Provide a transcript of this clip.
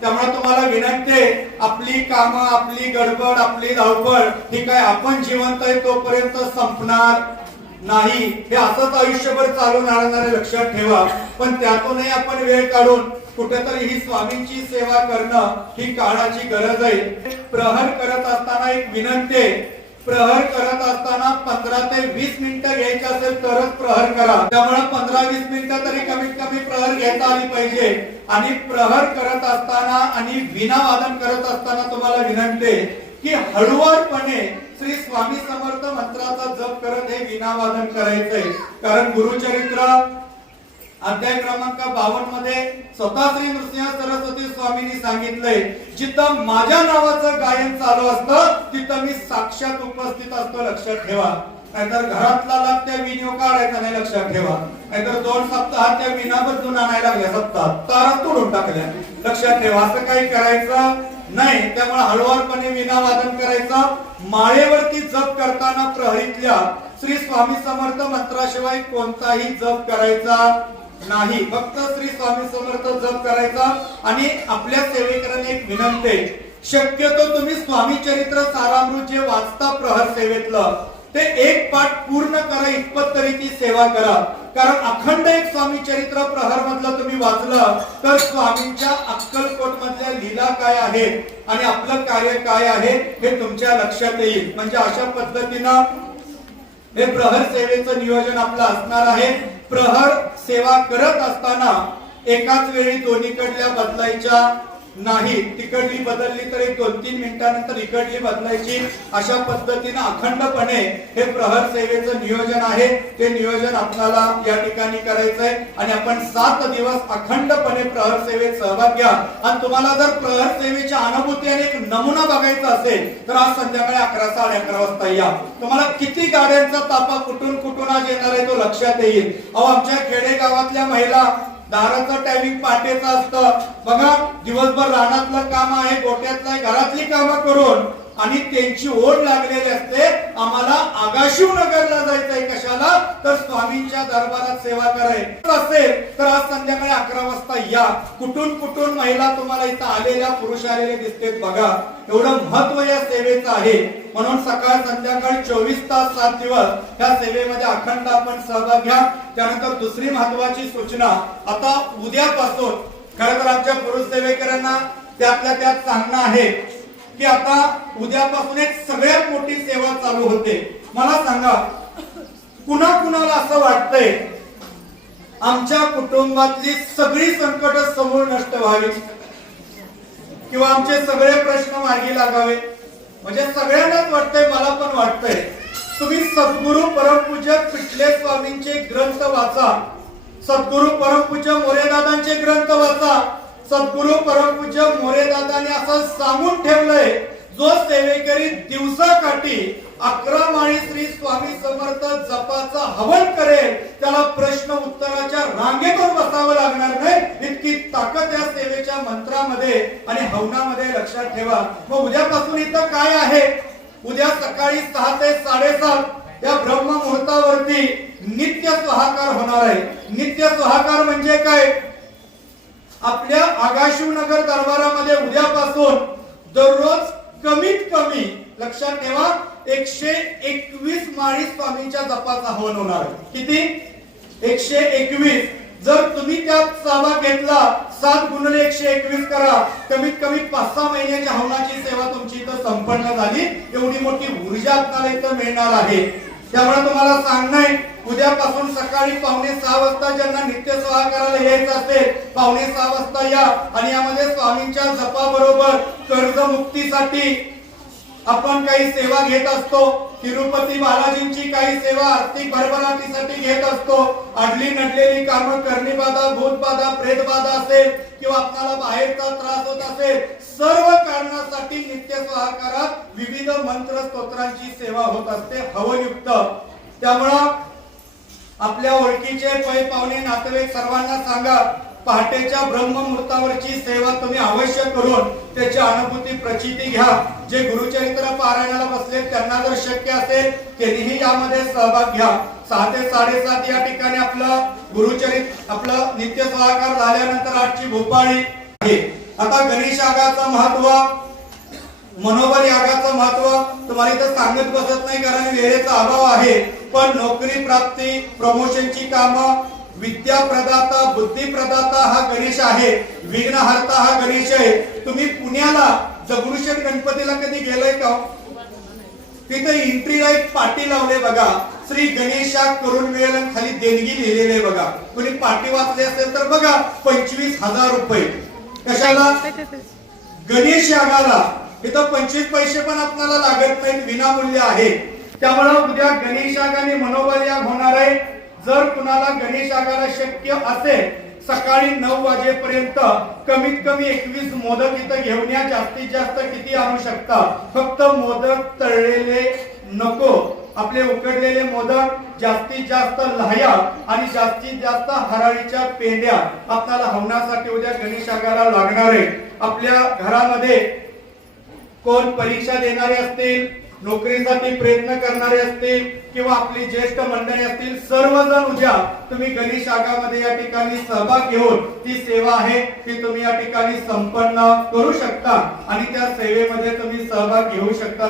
त्यामुळे तुम्हाला विनंती आहे, आपली कामं, आपली गडबड, आपली धावपळ ही काय आपण जिवंत आहे तोपर्यंत संपणार नाही. हे असंच आयुष्यभर चालून राहणारे लक्षात ठेवा. पण त्यातूनही आपण वेळ काढून कुठेतरी ही स्वामींची सेवा करणं ही काळाची गरज आहे. प्रहर करत असताना एक विनंती आहे, प्रहर करत असताना 15 ते 20 मिनिटं घ्यायची असेल तरच प्रहर करा. त्यामुळे 15-20 मिनिटं तरी कमीत कमी प्रहर घेता आली पाहिजे. आणि प्रहर करत असताना आणि वीणा वादन करत असताना तुम्हाला विनंती आहे की हळुवारपणे श्री स्वामी समर्थ मंत्राचा जप करत हे वीणा वादन करायचंय. कारण गुरुचरित्र अध्याय क्रमांक 52 मध्ये स्वतः श्री नृसिंह सरस्वती स्वामींनी सांगितलंय, जिथं माझ्या नावाचं गायन चालू असतं तिथं मी साक्षात उपस्थित असतो. लक्षात ठेवा. नाहीतर घरातला लाभ त्या विनियोग काढायचा नाही. लक्षात ठेवा. नाहीतर 2 सप्ताहात त्या विना बदलून आणायला लागल्या, सप्ताहात तारा तोडून टाकल्या. लक्षात ठेवा. असं काही करायचं नाही. त्यामुळे हळुवारपणे वीणा वादन करायचं. माळेवरती जप करताना प्रहरीतल्या श्री स्वामी समर्थ मंत्राशिवाय कोणताही जप करायचा नाही. फक्त श्री स्वामी समर्थ जप करायचा. आणि आपल्या सेवेकरांनी एक विनंती आहे, शक्यतो तुम्ही स्वामी चरित्र सारामृत जे वाचता प्रहर सेवेतलं ते एक पाठ पूर्ण करा, इतपत तरी ती सेवा करा. कारण अखंड एक स्वामी चरित्र प्रहर मधलं तुम्ही वाचलं तर स्वामींच्या अक्कलकोट मधल्या लीला काय आहेत आणि आपलं कार्य काय आहे हे तुमच्या लक्षात येईल. म्हणजे अशा पद्धतीनं हे प्रहर सेवेचं नियोजन आपलं असणार आहे. प्रहर सेवा करत असताना एकाच वेळी दोन्हीकडल्या बदलायच्या नाही. तिकडली बदलली तर 1-2-3 मिनिटांनंतर इकडली बदलायची. अशा पद्धतीने अखंडपणे हे प्रहर सेवेचं नियोजन आहे. ते नियोजन आपल्याला या ठिकाणी करायचंय. आणि आपण 7 दिवस अखंडपणे प्रहर सेवेत सहभाग घ्या. आणि तुम्हाला जर प्रहर सेवेच्या अनुभूती आणि एक नमुना बघायचा असेल तर आज संध्याकाळी 11-11:30 वाजता या. तुम्हाला किती गाड्यांचा ताफा कुठून आज येणार आहे तो लक्षात येईल. आमच्या खेडेगावातल्या महिला दाराचं टायमिंग पाटेचं असतं बघा. दिवसभर रानातलं काम आहे, गोट्यातलं आहे, घरातली कामं करून आणि त्यांची ओढ लागलेली असते, आम्हाला आगाशिव नगरला जायचंय. कशाला? तर स्वामींच्या दरबारात सेवा करायची असेल तर आज संध्याकाळी 11 वाजता या. कुठून महिला तुम्हाला इथं आलेल्या, पुरुष आलेले दिसतेत बघा. एवढं महत्व या सेवेचं आहे. म्हणून सकाळ संध्याकाळी 24 तास 7 दिवस या सेवेमध्ये अखंड आपण सहभाग घ्या. त्यानंतर दुसरी महत्वाची सूचना, आता उद्यापासून खरं तर आमच्या पुरुष सेवेकरांना त्यातल्या त्यात सांगणं आहे की आता उद्यापासून एक सगळ्यात मोठी सेवा चालू होते. मला सांगा, कुणाला असं वाटतंय आमच्या कुटुंबातली सगळी संकट समूळ नष्ट व्हावी किंवा आमचे सगळे प्रश्न मार्गी लागावे? म्हणजे सगळ्यांनाच वाटतंय, मला पण वाटतंय. तुम्ही सद्गुरु परमपूज्य पिठले स्वामींचे ग्रंथ वाचा, सद्गुरु परमपूज्य मोरेदादांचे ग्रंथ वाचा. सद्गुरु परमपूज्य मोरेदादांनी असं सांगून ठेवलंय, जो सेवेकरी दिवसाकाठी 11 माळी श्री स्वामी समर्थ जपाचा हवन करेल त्याला प्रश्न उत्तराच्या रांगेतून बसावं लागणार नाही. इतकी ताकद या सेवेच्या मंत्रामध्ये आणि हवनामध्ये. लक्षात ठेवा. मग उद्यापासून इथं काय आहे? उद्या सकाळी 6 ते 7:30 या ब्रह्म मुहूर्तावरती नित्य स्वाहाकार होणार आहे. नित्य स्वाहाकार म्हणजे काय? आपल्या आगाशिवनगर दरबारामध्ये उद्यापासून दररोज कमीत कमी, लक्षात ठेवा, 121 माळी स्वामींच्या जपाचा हवन होणार आहे. किती? 121. जर तुम्ही त्यात सहभाग घेतला, 7 गुणिले 121 करा, कमीत कमी 5-6 महिन्याच्या हवनाची सेवा तुमची इथं संपन्न झाली. एवढी मोठी ऊर्जा आपल्याला इथं मिळणार आहे. त्यामुळे तुम्हाला सांगणं, उद्यापासून सकाळी 5:45 वाजता ज्यांना नित्य स्वाहाकाराला यायचं असेल 5:45 वाजता या. आणि यामध्ये स्वामींच्या जपाबरोबर कर्जमुक्तीसाठी आपण काही सेवा घेत असतो. तिरुपती बालाजींची काही सेवा आर्थिक भरभराटीसाठी घेत असतो. अडली नडलेली कामं, करणीबाधा, भूतबाधा, प्रेतबाधा असेल किंवा आपल्याला बाहेरचा त्रास होत असेल, सर्व कारणासाठी नित्य स्वाहाकारात विविध मंत्र स्तोत्रांची सेवा होत असते, हवनयुक्त. त्यामुळं आपल्या ओळखीचे पै पाहुणे नातेवाईक सर्वांना सांगा, पहाटेच्या ब्रह्ममुहूर्तावरची सेवा तुम्ही अवश्य करून त्याची अनुभूती प्रचिती घ्या. जे गुरुचरित्र पारायणाला बसले त्यांना जर शक्य असेल त्यांनीही यामध्ये सहभाग घ्या. 6 ते 7:30 या ठिकाणी आपलं गुरुचरित्र, आपलं नित्य स्वाहाकार झाल्यानंतर आजची भोपाळी आहे. आता गणेश यागाचं महत्व, मनोबल यागाचं महत्व तुम्हाला इथं सांगत बसत नाही कारण वेळेचा अभाव आहे. पण नोकरी प्राप्ती, प्रमोशनची कामं, विद्या प्रदाता, बुद्धी प्रदाता हा गणेश आहे. विघ्नहर्ता हा गणेश आहे. तुम्ही पुण्याला दगडूशेठ गणपतीला कधी गेलाय का? तिथे एंट्रीला एक पाटी लावले बघा, श्री गणेशा करून मिळेल, खाली देणगी लिहिलेले बघा. कोणी पाटी वाचली असेल तर बघा, 25,000 रुपये. कशाला? गणेश यागाला. इथं 25 पैसे पण आपल्याला लागत नाहीत, विनामूल्य आहे. त्यामुळे उद्या गणेश याग आणि मनोबल याग होणार आहे. जर कुणाला गणेश यागाला शक्य असेल, सकाळी 9 वाजेपर्यंत कमीत कमी 21 मोदक इथं घेऊन या. जास्तीत जास्त किती आणू शकता? फक्त मोदक तळलेले नको, आपले उकडलेले मोदक, जास्तीत जास्त लाह्या आणि जास्तीत जास्त हराळीच्या पेंड्या आपल्याला हवनासाठी उद्या गणेश यागाला लागणार आहे. आपल्या घरामध्ये कोण परीक्षा देणारे असतील, नोकरीसाठी प्रयत्न करणारे असतील किंवा आपली ज्येष्ठ मंडळी असतील, सर्वजण उद्या तुम्ही गणेश यागामध्ये या ठिकाणी सहभाग घेऊन ती सेवा आहे ती तुम्ही या ठिकाणी संपन्न करू शकता आणि त्या सेवेमध्ये तुम्ही सहभाग घेऊ शकता.